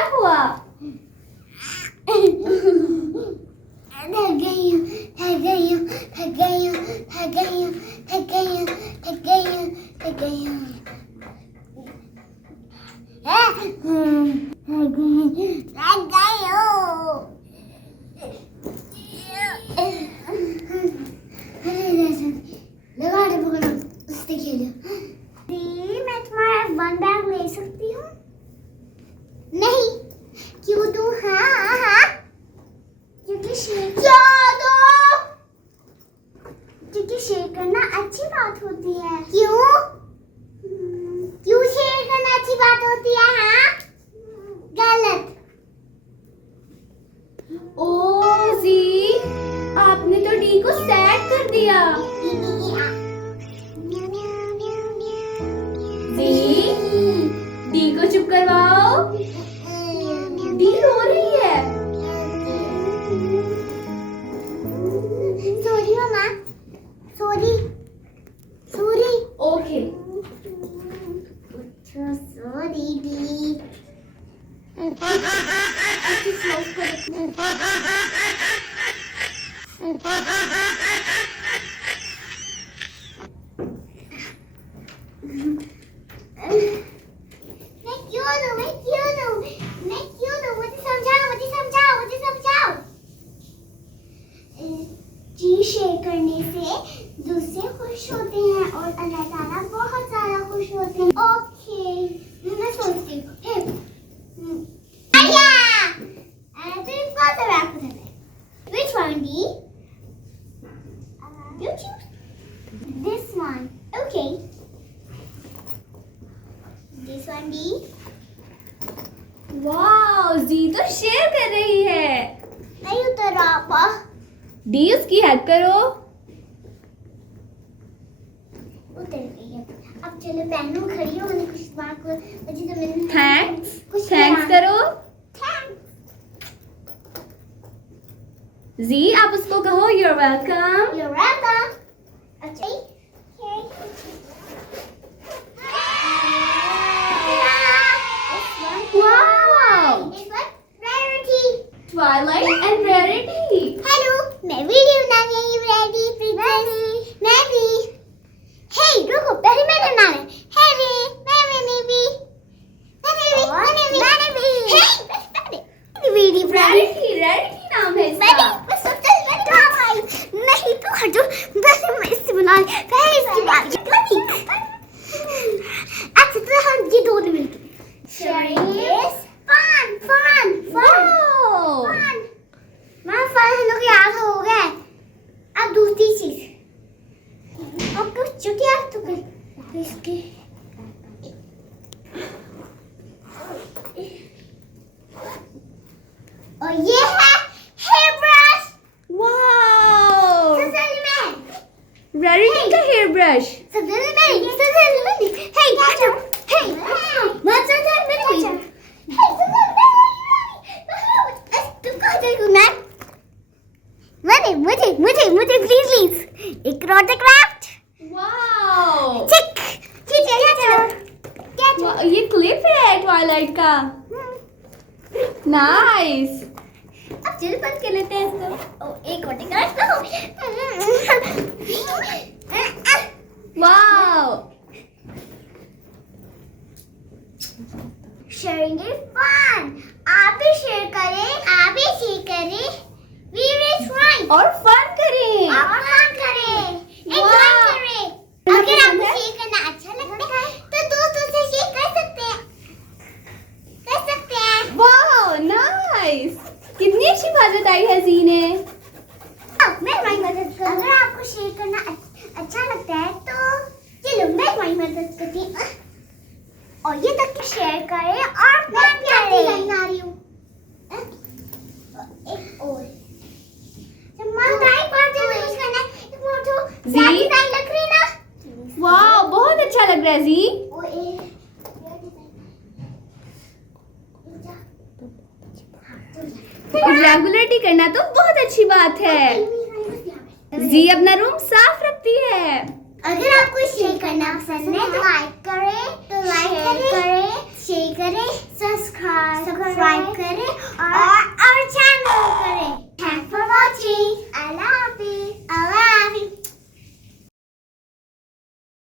क्या हुआ? थक गई हूँ, थक गई हूँ, थक गई हूँ, थक गई हूँ, थक गई हूँ, थक गई हूँ, थक गई हूँ। लगा दे पकड़ो, उससे खेलो। मैं तुम्हारा वन बैग ले सकती हूँ? नहीं। क्यों तू? हाँ हाँ, क्योंकि शेयर करना अच्छी बात होती है। क्यों? क्यों शेयर करना अच्छी बात होती है? हाँ, गलत। ओ जी, आपने तो डी को सैड कर दिया। जी, डी को चुप करवाओ। डी रो रही है। सॉरी मामा, sorry sorry. Okay. Sorry D. जी शेयर करने से दूसरे खुश होते हैं और अल्लाह ताला बहुत ज़्यादा खुश होते हैं। ओके, मैं सोचती हूँ। तो ये कौन सा बैग पसंद है? Which one, D? You choose. This one. Okay. This one, D. Wow, जी तो शेयर कर रही है। नहीं उतर रहा पा। डी उसकी हेल्प करो। उतर गई है। अब चलो पहनो, खड़ी हो, मैंने कुछ बात को मुझे तो मैंने थैंक्स, कुछ थैंक्स करो। थैंक्स। जी आप उसको कहो you're welcome। You're welcome. Okay. Wow, This one, Rarity. Twilight and Rarity। Hello, मैं वीडियो बना रही हूँ। Ready princess? मैं भी। हे रुको, पहले मैंने बनाना है। मैंने भी। हे बस पहले वीडियो Rarity नाम है इसका। नहीं तो हटो, पहले मैं इससे बना पहले इसकी बात अच्छा तो हम ये दोनों मिलके sharing is fun Wow। मैं फन हम लोग याद हो गए। अब दूसरी चीज अब कुछ चुकी आप तो कर इसके और ये है हेयर ब्रश। Wow, सबसे में Rarity का हेयर ब्रश। सबसे में हे गॉट हे मत चल मेरे तू कहाँ जा रही है? मुझे प्लीज एक ऑटोग्राफ। Wow, चेक wow, ये क्लिप है ट्वाइलाइट का। नाइस। अब चल बंद कर लेते हैं इसको। ओ एक ऑटोग्राफ तो वाओ, शेयरिंग इज फन। आप भी शेयर करें। वी विल ट्राई और फन करें। आप फन करें, एंजॉय Wow. करें। अगर आपको शेयर करना अच्छा लगता है तो दोस्तों से शेयर कर सकते हैं। Wow, nice. कितनी अच्छी बात बताई है जी ने। मैं तुम्हारी मदद करूँ। अगर आपको शेयर करना अच्छा लगता है तो चलो मैं तुम्हारी मदद करती हूँ। और ये तक शेयर करें और फन करें। आ रही हूँ एक और जी? लग रही ना। वाओ, बहुत अच्छा लग रहा है जी। रेगुलरिटी करना तो बहुत अच्छी बात है। जी अपना रूम साफ रखती है। अगर आपको शेयर करना पसंद है तो लाइक